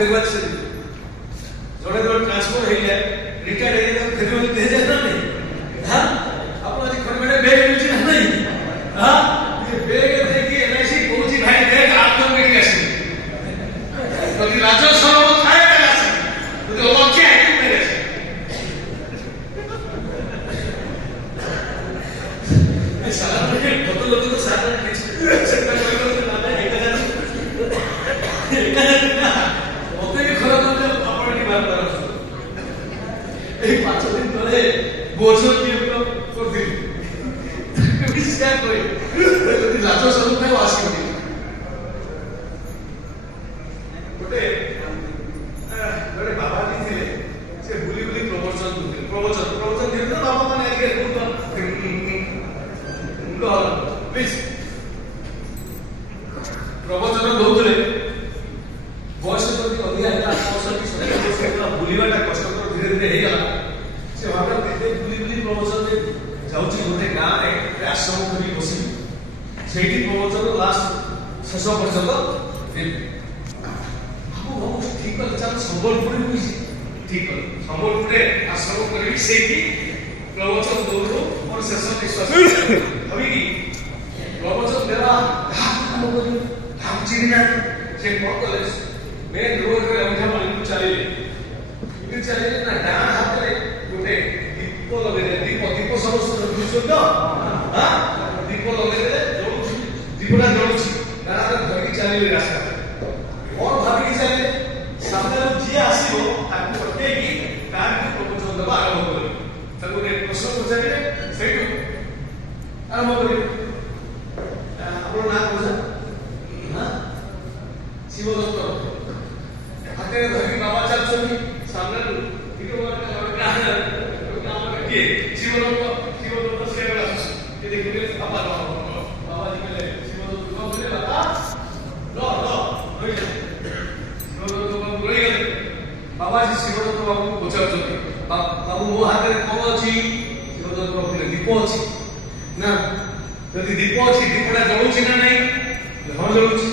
देखो से जोड़े जोड़े ट्रांसफर हो गया रिटायर्ड हो गया फिर वो दे जाता नहीं हां अपन आज खड़े में बैग मिलची नहीं हां ये बैग देखिए एलआईसी पहुंची भाई बैग ऑटोमेटिक आसी যদি রাজ্য সরব খায় তাহলে আসে যদি অলক্ষে আইতে পেরে এই সারা কত লোক তো সারা চিন্তা করে করে না এটা জানো এটা না ওতে খরা করে অপারেটি বার করা এই 5 দিন ধরে বছর কি করে দিন বিশ্বাস করে যদি রাজ্য সরব খায় আসবে गोटे गोटे बाबा जी थे से बुली बुली प्रवचन दिले तो बाबा माने आगे उनको प्लीज प्रवचन दउतले बयस प्रति अधिया है अवसर की से बुलीवाटा कष्टकर धीरे धीरे हे गला से भाबा केते बुली बुली प्रवचन दे जाउची गोटे गां रे आश्रम करी बसी सेठी प्रवचन लास्ट शेष पर्यंत ठीक है चल संबलपुर में ठीक है संबलपुर आश्रम करी से की प्रवचन दौड़ो और शेष विश्वास अभी की प्रवचन देवा धाम चिन्ह से कॉलेज मेन रोड रे अंधा मालिक चले ना डान हाथ रे गोटे दीप लगे दीप समस्त बुझो तो हां दीप लगे जळु दीपटा जळुची ना धरकी चली रास्ता और भाभी चले सामने जी आसीबो ताकू पटे की कार को प्रपोजल दबा आरंभ करे ताकू एक प्रश्न पचारे सेटू आरंभ करे आपन नाम बोला हां शिव दत्त हाथे धरी बाबा चलछनी सामने वीडियो वर्क का काम के शिव दत्त से बड़ा ये देखिए बाबा जी के शिव दत्त को बोले बाबा लो बाबा जी शिवदत्त बाबू को पचारछथि बाबू मो हाथ रे कोन अछि शिवदत्त बाबू ले दीप अछि ना यदि दीप अछि दीपटा जळुछि ना नहीं हां जळुछि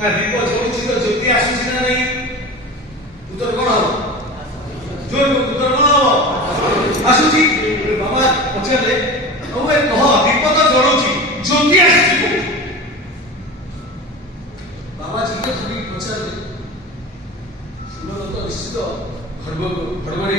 ना दीप जळुछि तो ज्योति आसुछि ना नहीं उत्तर कोन हो जोर उत्तर कोन हो आसुछि बाबा पचारले ओए कह दीप तो जळुछि ज्योति आसुछि बाबा जी के खाली पचारले शिवदत्त निश्चित खड़बड़े